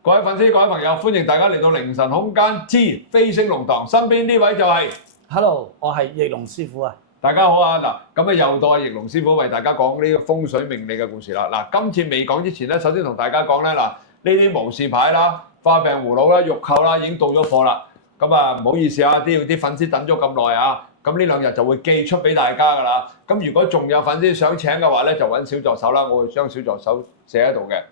各位粉絲、各位朋友，歡迎大家嚟到凌晨空間之飛升龍堂，身邊呢位就係、Hello，我係翼龍師傅啊！大家好啊！嗱，咁啊又到翼龍師傅為大家講呢個風水命理嘅故事啦。嗱，今次未講之前咧，首先同大家講咧，嗱呢啲無事牌啦、化病葫蘆啦、玉扣啦，已經到咗貨啦。咁啊唔好意思啊，啲粉絲等咗咁耐啊，咁呢兩日就會寄出俾大家㗎啦。咁如果仲有粉絲想請嘅話咧，就揾小助手啦，我會將小助手寫喺度嘅。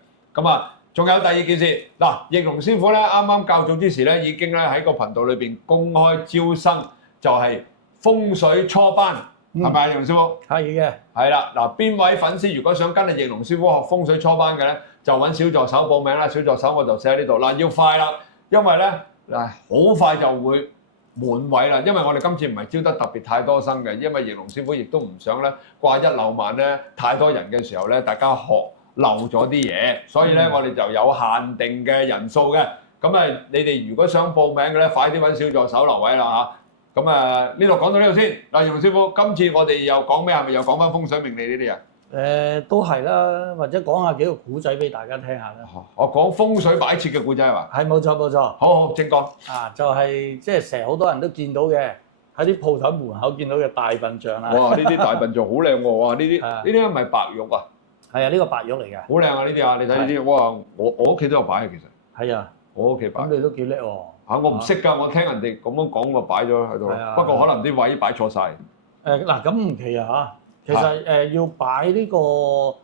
咁啊。仲有第二件事，嗱，翼龍師傅咧，啱啱較早之時咧，已經咧喺個頻道裏邊公開招生，就係風水初班，係咪啊，翼龍師傅？係嘅，係啦，嗱，邊位粉絲如果想跟阿翼龍師傅學風水初班嘅咧，就揾小助手報名啦。小助手我就寫喺呢度嗱，要快啦，因為咧嗱，好快就會滿位啦，因為我哋今次唔係招得特別太多生嘅，因為翼龍師傅亦都唔想咧掛一漏萬咧，太多人嘅時候咧，大家學漏咗啲嘢，所以咧我哋就有限定嘅人數嘅。咁啊，你哋如果想報名嘅咧，快啲揾小助手留位啦嚇。咁啊，呢度講到呢度先。嗱，翼龍師傅，今次我哋又講咩？係咪又講翻風水命理呢啲啊？都係啦，或者講下幾個古仔俾大家聽下啦。我講風水擺設嘅故仔係嘛？係冇錯冇錯。好，正講。啊，就係即係成日好多人都見到嘅，喺啲鋪頭門口見到嘅大笨象啦。哇！呢啲大笨象好靚喎！哇！呢啲係咪白玉啊？係啊，呢個白玉嚟嘅。好靚啊！呢啲啊，你睇呢啲，哇！我屋企都有擺嘅，其實。係啊，我屋企擺。咁你都幾叻喎？嚇！我唔識㗎，我聽人哋咁樣講，我擺咗喺度。不過可能啲位擺錯晒。嗱，咁唔奇啊嚇。其實要擺呢個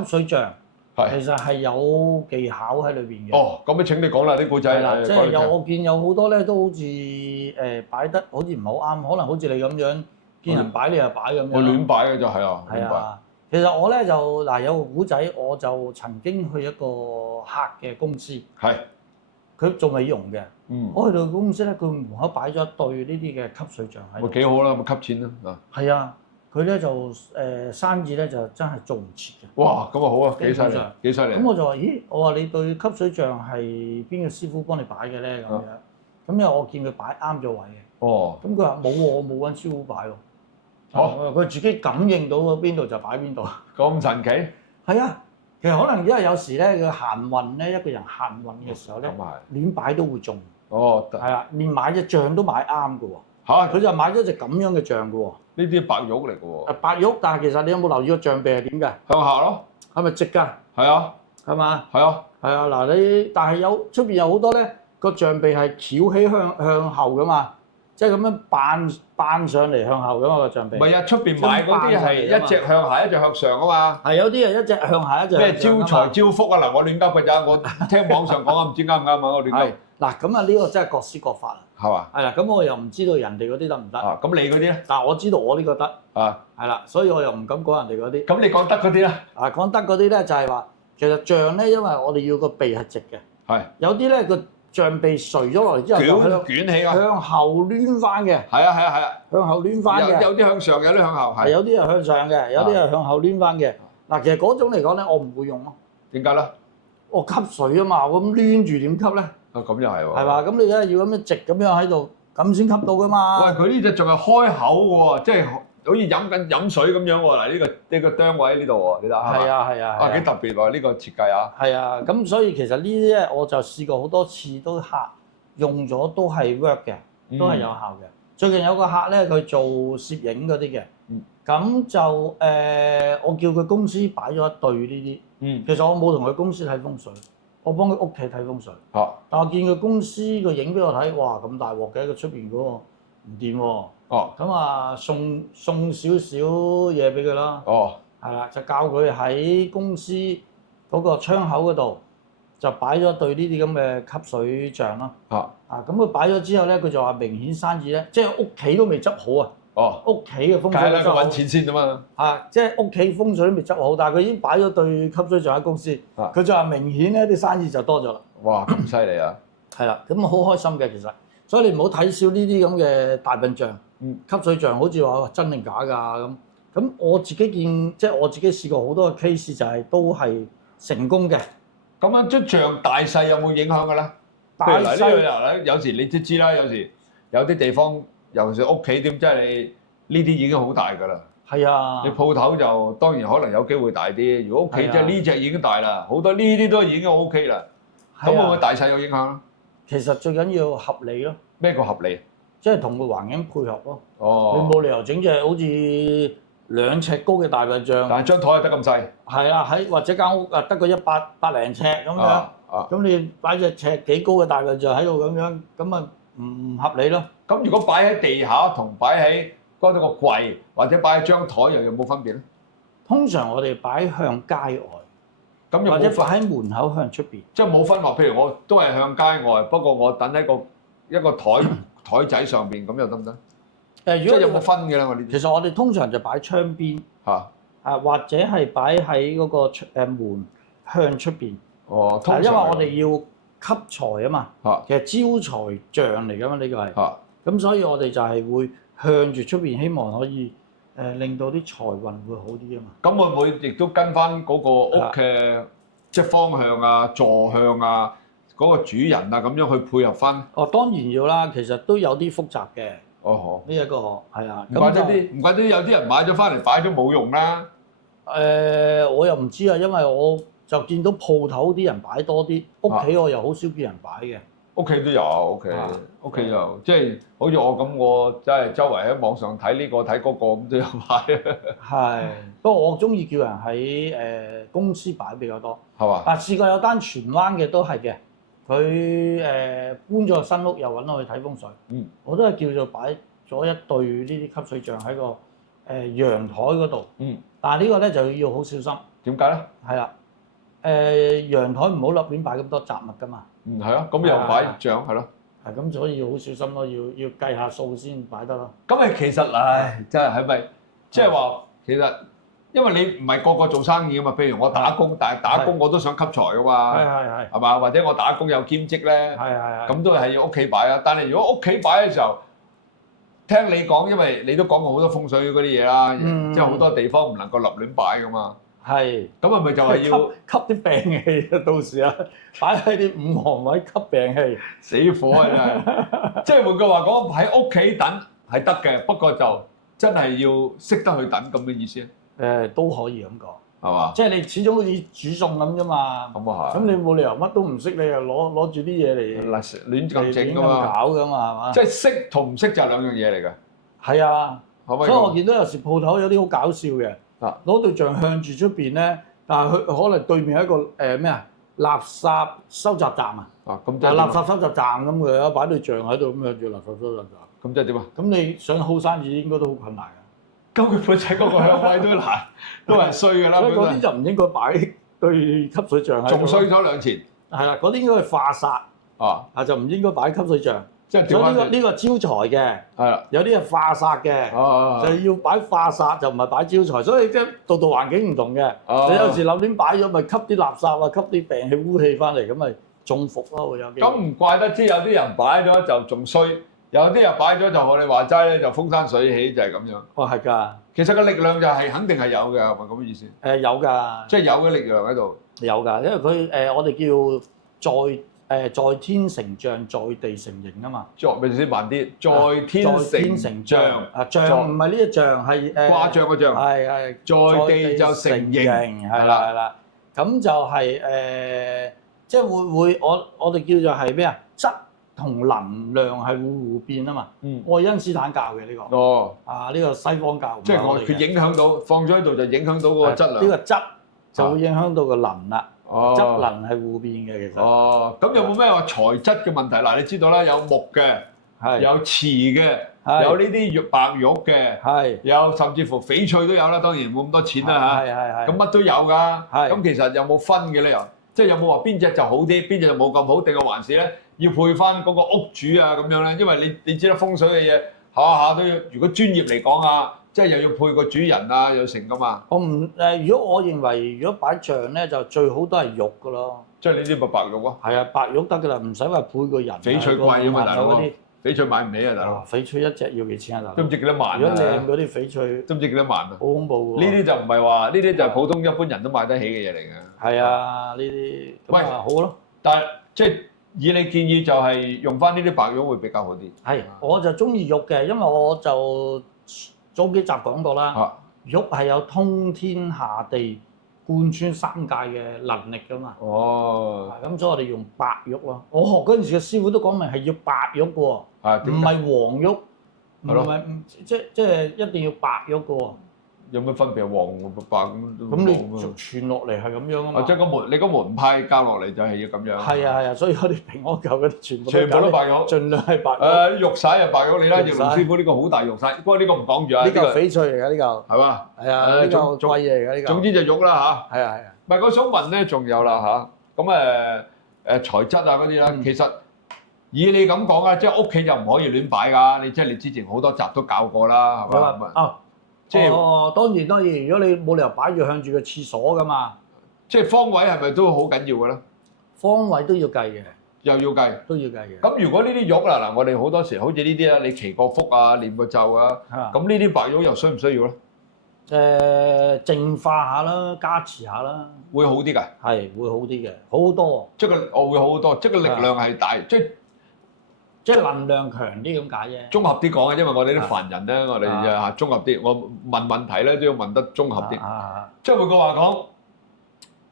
吸水象，其實係有技巧喺裏邊嘅。哦，咁你請你講啦，啲古仔。係啦，即係我見有好多咧，都好似擺得好似唔係好啱，可能好似你咁樣見人擺你又擺咁樣。我亂擺嘅就係啊。係啊。其實我咧就嗱有個古仔，我就曾經去一個客嘅公司，係佢做美容嘅。我去到公司咧，佢門口擺咗一對呢啲嘅吸水象喺度。幾好啦，咪吸錢啦。係啊，佢咧就生意咧就真係做唔切嘅。哇，咁啊好啊，幾犀利，幾犀利。咁我就話：咦，我話你對吸水象係邊個師傅幫你擺嘅咧？咁樣。咁因為我見佢擺啱咗位嘅。哦。咁佢話冇喎，我冇揾師傅擺喎。佢自己感應到邊度就擺邊度。咁神奇？係啊，其實可能因為有時咧，佢行運咧，一個人行運嘅時候咧，亂擺都會中。哦，係啊，連買隻象都買啱嘅喎。嚇！佢就買咗隻咁樣嘅象嘅喎。呢啲白玉嚟嘅喎。白玉，但係其實你有冇留意個象鼻係點嘅？向下咯。係咪直㗎？係啊。係嘛？係啊。係啊，嗱你，但係有出邊有好多咧，個象鼻係翹起向後㗎嘛。即係咁樣扮上嚟向後㗎嘛個象鼻。唔係啊，出邊買嗰啲係一隻向下一隻向上啊嘛。係有啲係一隻向下一隻向上。咩招財招福啊？嗱，我亂噏㗎咋，我聽網上講啊，唔知啱唔啱啊？我亂噏。嗱，咁啊呢個真係各施各法啊。係嘛？係啦，咁我又唔知道人哋嗰啲得唔得。啊，咁你嗰啲咧？但係我知道我呢個得。啊。係啦，所以我又唔敢講人哋嗰啲。咁你講得嗰啲咧？啊，講得嗰啲咧就係話，其實象咧，因為我哋要個鼻係直嘅。係。有啲咧個象鼻垂咗落嚟之後，捲起啊，向後攣翻嘅。係啊，向後攣翻嘅。有啲向上，有啲向後。係。有啲係向上嘅，有啲係向後攣翻嘅。嗱，其實嗰種嚟講咧，我唔會用咯。點解咧？我吸水啊嘛，我咁攣住點吸咧？啊，咁又係喎。係嘛？咁你梗係要咁樣直咁樣喺度，咁先吸到噶嘛。喂，佢呢隻仲係開口喎，即係好似飲水咁樣喎。嗱，呢個釘位喺呢度喎，你睇下。係啊。啊，幾特別喎呢個設計啊。係啊，咁所以其實呢啲咧，我就試過好多次都客用咗都係 work 嘅，都係有效嘅。最近有個客咧，佢做攝影嗰啲嘅，咁就我叫佢公司擺咗一對呢啲。其實我冇同佢公司睇風水。我幫佢屋企睇風水，但我見佢公司個影俾我睇，哇咁大鑊嘅，佢出邊嗰個唔掂喎。咁啊送少少嘢俾佢啦。係啦，就教佢喺公司嗰個窗口嗰度就擺咗對呢啲咁嘅吸水象啦。咁佢擺咗之後咧，佢就話明顯生意咧，即係屋企都未執好啊。屋企嘅風水，梗係啦，佢揾錢先啊嘛。即係屋企風水都未執好，但係佢已經擺咗對吸水象喺公司，佢就話明顯咧啲生意就多咗啦。哇，咁犀利啊！係啦，咁好開心嘅其實，所以你唔好睇少呢啲咁嘅大笨象、吸水象，好似話真定假㗎咁。咁我自己見，即係我自己試過好多嘅 case 就係都係成功嘅。咁樣即象大細有冇影響㗎咧？大細咧，有時你都知啦，有時有啲地方。尤其是屋企點，即係你呢啲已經好大㗎啦。係啊，你鋪頭就當然可能有機會大啲。如果屋企即係呢隻已經大啦，好多呢啲都已經 OK 啦。咁會唔會大細有影響咧？其實最緊要合理咯。咩叫合理？即係同個環境配合咯。哦，你冇理由整隻好似2尺高嘅大笨象。但係張台又得咁細。係啊，或者間屋啊得個百零尺咁樣。咁你擺隻尺幾高嘅大笨象喺度咁樣，咁啊唔合理咯。咁如果擺喺地下同擺喺嗰度個櫃，或者擺喺張台又有冇分別咧？通常我哋擺向街外，咁或者擺喺門口向出邊。即係冇分話，譬如我都係向街外，不過我等喺一個台仔上邊，咁又得唔得？如果有冇分嘅咧？我呢啲其實我哋通常就擺窗邊嚇，或者係擺喺嗰個門向出邊。哦，因為我哋要吸財啊嘛。其實招財象嚟㗎嘛，呢個係。咁所以我哋就係會向住出邊，希望可以令到啲財運會好啲啊嘛。咁會唔會亦都跟翻嗰個屋嘅即係方向啊、坐向啊、嗰個主人啊咁樣去配合翻？哦，當然要啦，其實都有啲複雜嘅。哦，好。呢一個係啊。唔怪得有啲人買咗翻嚟擺咗冇用啦。我又唔知啊，因為我就見到鋪頭啲人擺多啲，屋企我又好少見人擺嘅。屋企都有，屋企有，即係好似我咁，我真係周圍喺網上睇呢個睇嗰個咁都有擺。係，不過我中意叫人喺公司擺比較多，係嘛？試過有單荃灣嘅都係嘅，佢搬咗個新屋又揾我去睇風水，我都係叫做擺咗一對呢啲吸水象喺個陽台嗰度，但係呢個咧就要好小心。點解咧？係啦，陽台唔好立亂擺咁多雜物㗎嘛。係啊，咁又擺象係咯。係咁，所以要好小心咯，要計下數先擺得咯。咁其實真係咪即係話其實，因為你唔係個個做生意㗎嘛。譬如我打工，但係打工我都想吸財㗎嘛。係嘛？或者我打工有兼職咧。咁都係要屋企擺啊。但係如果屋企擺嘅時候，聽你講，因為你都講過好多風水嗰啲嘢啦，即係好多地方唔能夠立亂擺㗎嘛。係。咁係咪就係要吸啲病氣啊？到時啊，擺喺啲五行位吸病氣，死火啊！真係。即係換句話講，喺屋企等係得嘅，不過就真係要識得去等咁嘅意思。都可以咁講，係嘛？即係你始終好似煮餸咁啫嘛。咁啊係。咁你冇理由乜都唔識，你又攞住啲嘢嚟亂咁整㗎嘛？搞㗎嘛係嘛？即係識同唔識就係兩樣嘢嚟㗎。係啊，所以我見到有時鋪頭有啲好搞笑嘅。攞對象向住出邊咧，但係佢可能對面係一個垃圾收集站啊！咁即係垃圾收集站咁嘅，擺對象喺度咁向住垃圾收集站。咁即係點啊？咁你想好生意應該都好困難嘅。咁佢本身嗰個向位都難，都係衰㗎啦。所以嗰啲就唔應該擺對吸水象喺度。仲衰咗兩錢。係啦，嗰啲應該係化煞。就唔應該擺吸水象。所以呢個招財嘅，有啲係化煞嘅，就要擺化煞，就唔係擺招財。所以即係度環境唔同嘅。你有時立亂擺咗，咪吸啲垃圾啊，吸啲病氣污氣翻嚟，咁咪中伏咯，會有機會。咁唔怪得知有啲人擺咗就仲衰，有啲人擺咗就學你話齋咧，就風生水起就係咁樣。係㗎。其實個力量就係肯定係有嘅，係咪咁嘅意思？有㗎。即係有嘅力量喺度。有㗎，因為佢我哋叫在天成象，在地成形啊嘛。咪先慢啲，在天成象。象唔係呢隻象，係掛象個象。係。在地就成形。係啦。咁就係即係會我哋叫做係咩啊？質同能量係會互變啊嘛。愛因斯坦教嘅呢個。呢個西方教。即係佢影響到放咗喺度就影響到嗰個質量。呢個質就會影響到個能啦。質能係互變嘅其實。咁有冇咩話材質嘅問題？嗱，你知道啦，有木嘅，有瓷嘅，有呢啲白玉嘅，有甚至乎翡翠都有啦。當然冇咁多錢啦嚇。咁乜都有㗎。咁其實有冇分嘅咧？又即係有冇話邊隻就好啲，邊隻就冇咁好，定係還是咧要配翻嗰個屋主啊咁樣咧？因為你知啦，風水嘅嘢下下都要。如果專業嚟講啊，即係又要配個主人啊，又成噶嘛。如果我認為如果擺象咧，就最好都係玉噶咯。即係呢啲咪白玉啊？係啊，白玉得㗎啦，唔使話配個人。翡翠貴啊嘛，大佬。翡翠買唔起啊，大佬。翡翠一隻要幾錢啊，大佬？都唔知幾多萬啊。如果靚嗰啲翡翠，都唔知幾多萬啊。好恐怖喎！呢啲就唔係話，呢啲就係普通一般人都買得起嘅嘢嚟嘅。係啊，呢啲。喂，好咯。但係即係以你建議就係用翻呢啲白玉會比較好啲。係，我就中意玉嘅，因為我就早幾集講過啦。玉係有通天下地貫穿三界嘅能力㗎嘛。哦，咁所以我哋用白玉咯。我學嗰陣時嘅師傅都講明係要白玉嘅喎，唔係黃玉，唔係即係一定要白玉嘅喎。有咩分別啊？黃白咁你傳落嚟係咁樣啊嘛。即係你個門派教落嚟就係要咁樣。係啊，所以我哋平安教嗰啲全部都白玉，盡量係白玉。啲玉璽又白玉，你睇葉龍師傅呢個好大玉璽，不過呢個唔講住啊。呢個翡翠嚟㗎，呢個係嘛？係啊，呢個貴嘢嚟㗎，呢個。總之就玉啦嚇。係啊。唔係，我想問咧，仲有啦嚇，咁材質啊嗰啲啦，其實以你咁講啊，即係屋企就唔可以亂擺㗎。你即係你之前好多集都教過啦，係嘛？即係當然，如果你冇理由擺住向住個廁所㗎嘛。即係方位係咪都好緊要㗎咧？方位都要計嘅，又要計，都要計嘅。咁如果呢啲玉嗱，我哋好多時好似呢啲啊，你祈個福啊、念個咒啊，咁呢啲白玉又需唔需要咧？淨化下啦，加持下啦，會好啲㗎。係會好啲嘅，好多。即係我會好好多，即係個力量係大，即係能量強啲咁解啫。綜合啲講啊，因為我哋啲凡人咧，我哋就綜合啲，我問問題咧都要問得綜合啲。即係換句話講，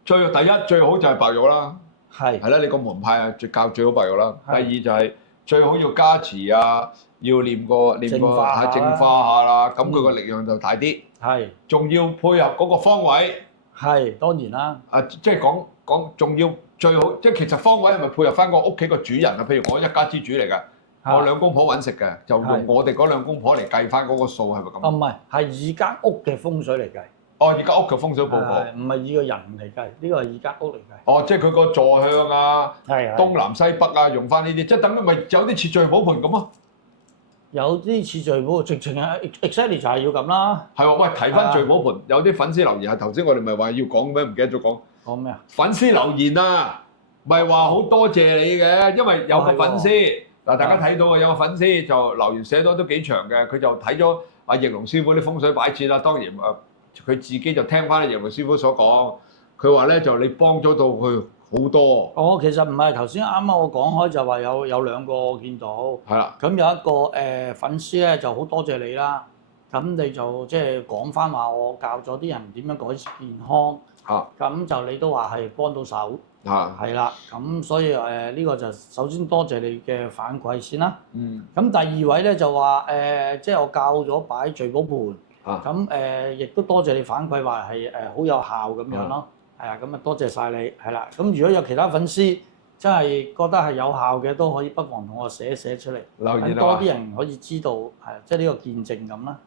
第一最好就係白玉啦，係啦，你個門派啊教最好白玉啦。第二就係最好要加持啊，要念個淨化下啦，咁佢個力量就大啲。係，仲要配合嗰個方位。係當然啦。即係講仲要最好，即係其實方位係咪配合翻個屋企個主人啊？譬如我一家之主嚟㗎，我兩公婆揾食嘅，就用我哋嗰兩公婆嚟計翻嗰個數係咪咁？唔係，係以間屋嘅風水嚟計。以間屋嘅風水報告，唔係以個人嚟計，呢個係以間屋嚟計。即係佢個坐向啊，東南西北啊，用翻呢啲，即係等於咪有啲似聚寶盆咁啊？有啲似聚寶，直情係 exactly 就係要咁啦。係喎，喂，提翻聚寶盆，有啲粉絲留言係頭先我哋咪話要講咩？唔記得咗講。講咩啊？粉絲留言啊，咪話好多謝你嘅，因為有個粉絲大家睇到嘅有個粉絲就留言寫咗都幾長嘅，佢就睇咗阿翼龍師傅啲風水擺設啦。當然佢自己就聽翻阿翼龍師傅所講，佢話咧就你幫咗到佢好多。其實唔係，頭先啱啱我講開就話有兩個我見到。係啦。咁有一個粉絲咧就好多謝你啦，咁你就即係講翻話我教咗啲人點樣改善健康。咁就你都話係幫到手。係啦，咁所以呢個就首先多謝你嘅反饋先啦。咁第二位咧就話即係我教咗擺聚寶盆。咁亦都多謝你反饋話係好有效咁樣咯。係啊，咁啊多謝晒你，係啦。咁如果有其他粉絲真係覺得係有效嘅，都可以不妨同我寫出嚟，留言多啲人可以知道，係即係呢個見證咁啦。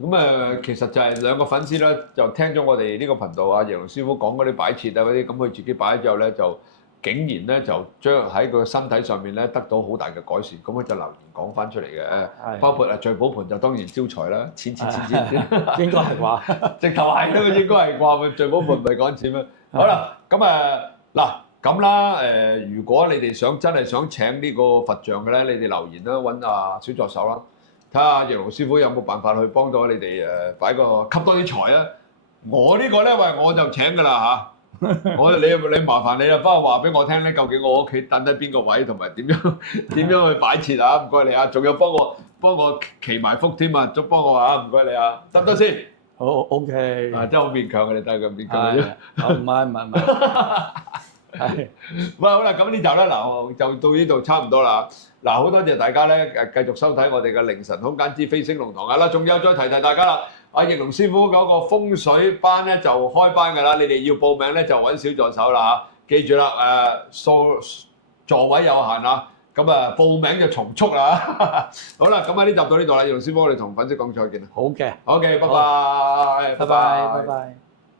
咁其實就係兩個粉絲咧，就聽咗我哋呢個頻道啊，翼龍師傅講嗰啲擺設啊嗰啲，咁佢自己擺咗之後咧，就竟然咧就將喺佢身體上面咧得到好大嘅改善，咁佢就留言講翻出嚟嘅，包括聚寶盆就當然招財啦，錢，應該係啩？直頭係咯，應該係啩？聚寶盆唔係講錢咩？好啦，咁嗱咁啦，如果你哋真係想請呢個佛像嘅咧，你哋留言啦，揾阿小助手啦。睇下翼龍師傅有冇辦法去幫到你哋擺個吸多啲財啊！我呢個咧，我就請㗎啦嚇，你麻煩你啦，幫我話俾我聽咧，究竟我屋企等喺邊個位，同埋點樣去擺設啊？唔該你啊，仲有幫我祈埋福添啊，都幫我啊，唔該你啊，得唔得先？好 OK。真係好勉強嘅，你睇佢勉強嘅啫。唔係。係，喂，好啦，咁呢集咧嗱，就到呢度差唔多啦。嗱，好多謝大家咧，繼續收睇我哋嘅凌晨空間之飛星龍堂啊啦。仲有再提大家啦，阿翼龍師傅嗰個風水班咧就開班㗎啦。你哋要報名咧就揾小助手啦嚇。記住啦，座位有限啊，咁報名就從速啦。好啦，咁呢集到呢度啦，翼龍師傅，我哋同粉絲講再見啦。好嘅，拜拜，拜拜。